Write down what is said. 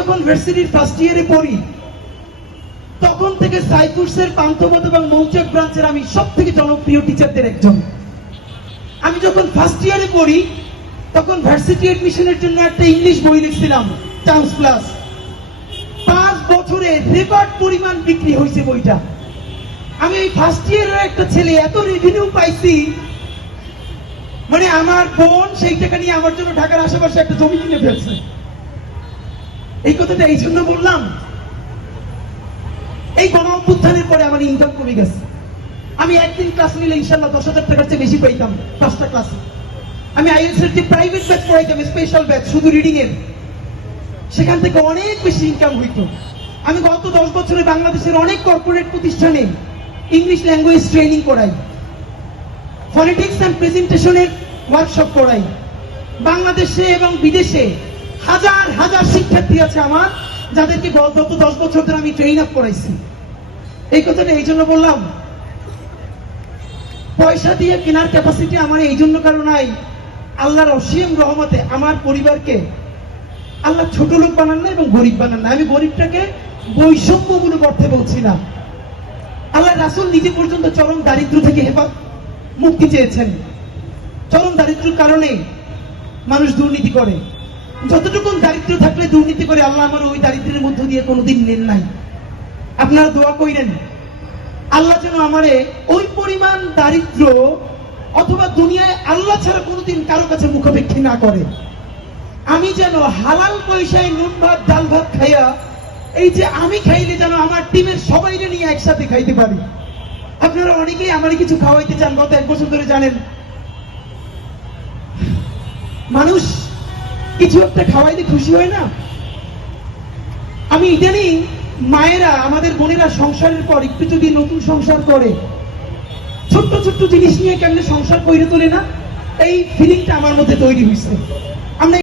যখন ভার্সিটির ফার্স্ট ইয়ারে পড়ি তখন থেকে সাইকুর্সের পান্থপথ এবং মৌচাক ব্রাঞ্চের আমি সব থেকে জনপ্রিয় টিচারদের একজন। আমি যখন ফার্স্ট ইয়ারে পড়ি তখন ভার্সিটি এডমিশনের জন্য একটা ইংলিশ বই লিখছিলাম, চান্স প্লাস। 5 বছরে রেকর্ড পরিমাণ বিক্রি হয়েছে বইটা। আমি এই ফার্স্ট ইয়ারের একটা ছেলে, এত রেভিনিউ পাইছি, মানে আমার বোন সেই টাকা নিয়ে আমার জন্য ঢাকার আশেপাশে একটা জমি কিনে ফেলছে। এই কথাটা এই জন্য বললাম, এই গণ অভ্যুত্থানের পরে আমার ইনকাম কমে গেছে। আমি একদিন ক্লাস নিলে ইনশাল্লাহ 10,000 টাকার চেয়ে বেশি পাইতাম 5টা ক্লাসে। আমি আইএলটিএস এর যে প্রাইভেট ব্যাচ পড়াইতাম, স্পেশাল ব্যাচ শুধু রিডিং এর, সেখান থেকে অনেক বেশি ইনকাম হইতো। আমি গত 10 বছরে বাংলাদেশের অনেক কর্পোরেট প্রতিষ্ঠানে ইংলিশ ল্যাঙ্গুয়েজ ট্রেনিং করাই, ফনেটিক্স অ্যান্ড প্রেজেন্টেশনের ওয়ার্কশপ করাই। বাংলাদেশে এবং বিদেশে হাজার হাজার শিক্ষার্থী আছে আমার, যাদেরকে গত 10 বছর ধরে আমি ট্রেন আপ করাইছি। এই কথাটা এই জন্য বললাম, পয়সা দিয়ে কেনার ক্যাপাসিটি আমার এই জন্য কারণ নাই। আল্লাহর অসীম রহমতে আমার পরিবারকে আল্লাহ ছোট লোক বানান না এবং গরিব বানান না। আমি গরিবটাকে বৈষম্যমূলক অর্থে বলছি না। আল্লাহ রাসূল নিজে পর্যন্ত চরম দারিদ্র থেকে মুক্তি চেয়েছেন। চরম দারিদ্র্যের কারণে মানুষ দুর্নীতি করে। যতটুকু দারিদ্র থাকলে দুর্নীতি করে, আল্লাহ আমার ওই দারিদ্রের মধ্য দিয়ে কোনোদিন নেন নাই। আপনারা দোয়া করেন আল্লাহ যেন আমারে ওই পরিমাণ দারিদ্র অথবা দুনিয়ায় আল্লাহ ছাড়া কোনোদিন কারো কাছে মুখাপেক্ষী না করে। আমি যেন হালাল পয়সায় নুন ভাত ডাল ভাত খাইয়া, এই যে আমি খাইলে যেন আমার টিমের সবাইকে নিয়ে একসাথে খাইতে পারি। আপনারা অনেকেই আমারে কিছু খাওয়াইতে চান, গত 1 বছর ধরে জানেন মানুষ কিছু একটা খাওয়াইলে খুশি হয় না। আমি ইদানিং মায়েরা, আমাদের বোনেরা সংসারের পর একটু যদি নতুন সংসার করে, ছোট্ট ছোট্ট জিনিস নিয়ে কেমনে সংসার করে তোলে না, এই ফিলিংটা আমার মধ্যে তৈরি হয়েছে। আমরা